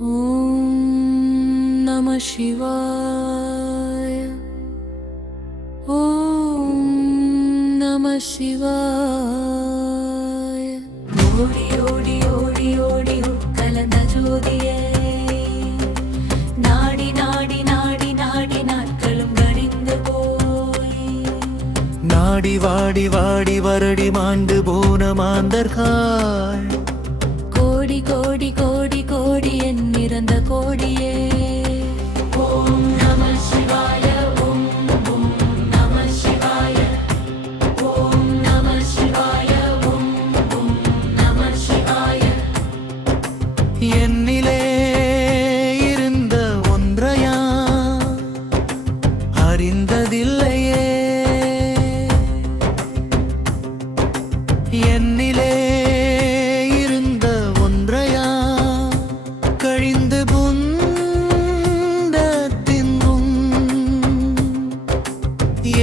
ஓம் நம சிவாய. ஓம் நம சிவாய. ஓடி ஓடி ஓடி ஓடி உட்கலந்த ஜோதியே, நாடி நாடி நாடி நாடி நாட்களும் கழிந்து போய், நாடி வாடி வாடி வருடி மாண்டு போன மாந்தர்கள், கோடி கோடி கோடி கோடி என் நிறந்த கோடியே. ஓம் நம சிவாய. ஓம் ஓம் நம சிவாய. ஓம் நம சிவாய. ஓம் ஓம் நம சிவாய. என்னிலே இருந்த ஒன்றையா அறிந்ததில்லையே, என்னிலே இருந்த ஒன்றையா கழிந்து புந்தத்தின்றும்,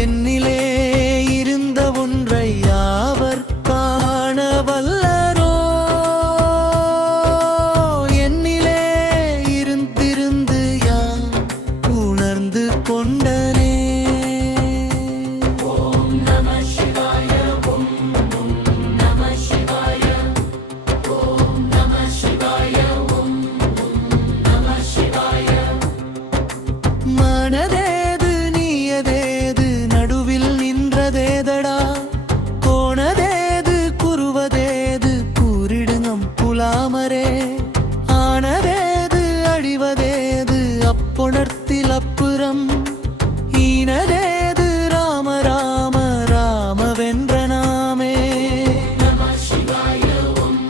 என்னிலே இருந்த ஒன்றை யாவர் காண வல்லரோ, என்னிலே இருந்திருந்து யான் உணர்ந்து கொண்டனே. ஓம் நம சிவாய. ஓம் ஓம் நம சிவாய. ஓம் நம சிவாய. ஓம் ஓம் நம சிவாய. மனதேது நீயதேது நடுவில் நின்றதேதடா, கோணதேது குருவதேது கூறிடுங்கம் புலாமரே, ஆனதேது அழிவதேது அப்புணர்த்தில் அப்புறம், ஈனதேது ராம ராம ராமவென்ற நாமே. நம சிவாய. ஓம்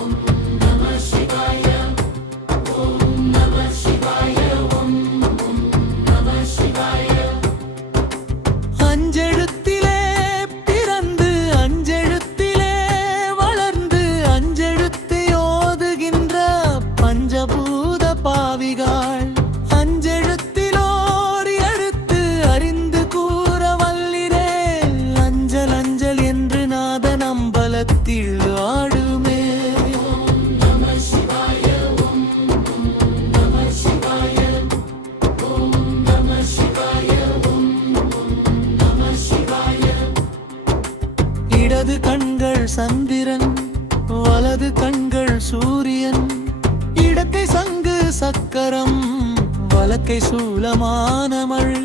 ஓம் நம சிவாய. ஓம் நம சிவாய. ஓம் ஓம் நம சிவாய. அஞ்செழுத்திலே பிறந்து அஞ்செழுத்திலே வளர்ந்து அஞ்செழுத்தை ஓதுகின்ற பஞ்சபூத பாவிகள், அஞ்செழுத்திலோர் எழுத்து அறிந்து கூற வல்லிரே, அஞ்சல் அஞ்சல் என்று நாதன் அம்பலத்தில் ஆடுமே. நம சிவாய. ஓம் ஓம் நம சிவாய. ஓம் நம சிவாய. ஓம் ஓம் நம சிவாய. இடது கண்கள் சந்திரன், வலது கண்கள் சூரியன், இடக்கை சங்கு சக்கரம், வலக்கை சூலமானமள்,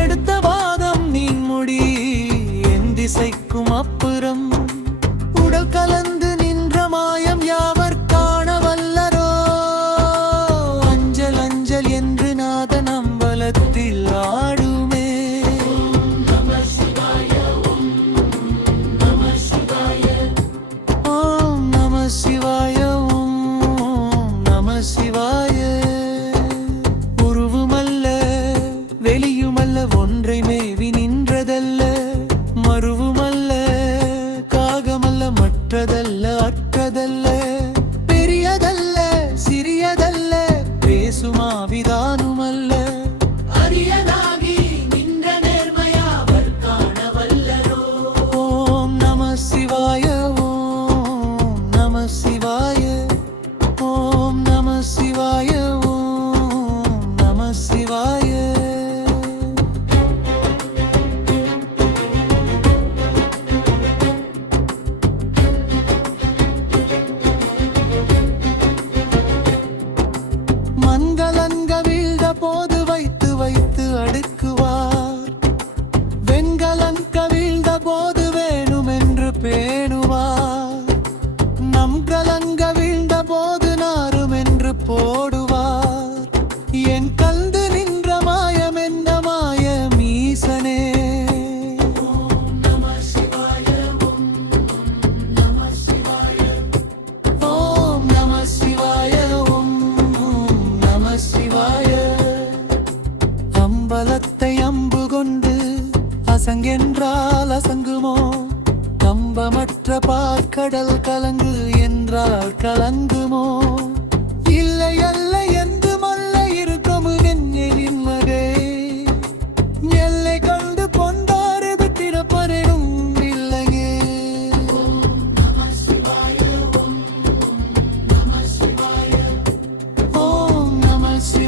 எடுத்த வாதம் நீன்முடி என் திசைக்கும் அப்புறம், உடல் கலந்து நின்ற மாயம் யாவர் காண வல்லரோ, அஞ்சல் அஞ்சல் என்று நாதன் அம்பலத்தில் ஆடுமே. நம சிவாய. ஓம் நம சிவாய. ஓம் நம சிவாய. ஓம் நம சிவாய. உருவுமல்ல வெளியுமல்ல ஒன்றை மேவி நின்றதல்ல, மருவுமல்ல காகமல்ல மற்றதல்ல,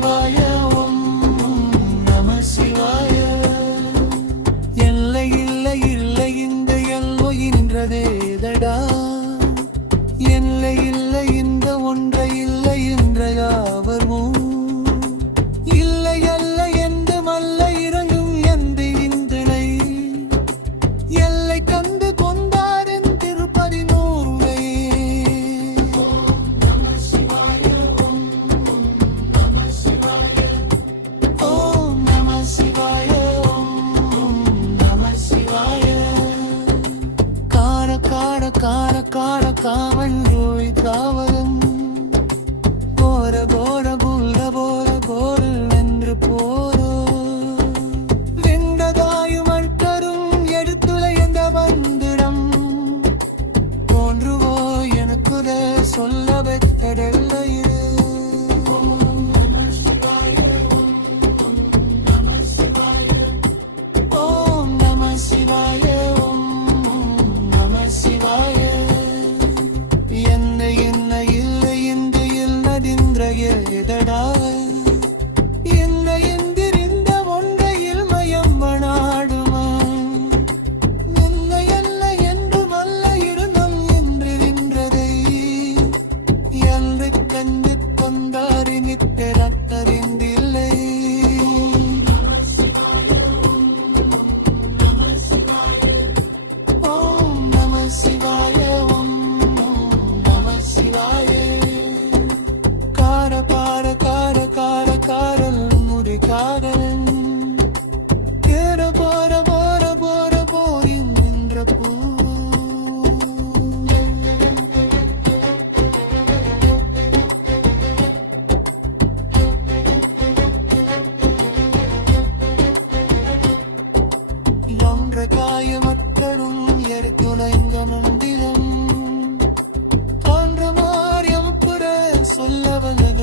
சிவாய ஓம் நம சிவாய. எல்லை இல்லை இல்லை இந்த எல்லை நின்றதேதடா, எல்லை இல்லை இந்த ஒன்றை இல்லை என்ற யாவரும் இல்லை அல்ல என்று மல்ல இறங்கும் எந்த இந்தனை எல்லை கண்டு கொண்டாரின் திருப்பதி நூலை. ஓம் நம சிவாய ஓம் நம சிவாய. ஓம் நம சிவாய ஓம் நம சிவாய. கார கார கார கார காவல் நோய் காவலும் கோர கோர குல்ல போர கோரல் வென்று போரோ வென்றதாயும் அழ்கரும் எடுத்துளை எந்த வந்திடம் போன்றுவோ எனக்குத சொல்ல வெத்தடல்ல இது. ஓம் நம சிவாய ஓம் நம சிவாய ஓம் நம சிவாய. என்ன என்ன இல்லை இந்த இல்லதிந்திரய எதடா, என்ன எந்திரிந்த ஒன்றையில் மயம்பனாடுமா என்ன அல்ல என்று மல்ல இருந்தம் என்றிருந்ததை என்று கண்டு கொண்டாரி நித்தரத்தறிந்தில்லை. ஓம் நம சிவாய ஓம் நம சிவாய. கார பார கார கார காரல் முடி காரன் கேர போர போர போர போரின் நின்ற பூ. என்ற காயமற்றடும் எருத்துணைங்க முந்திலம் தோன்ற மாறியம் புற சொல்லவங்க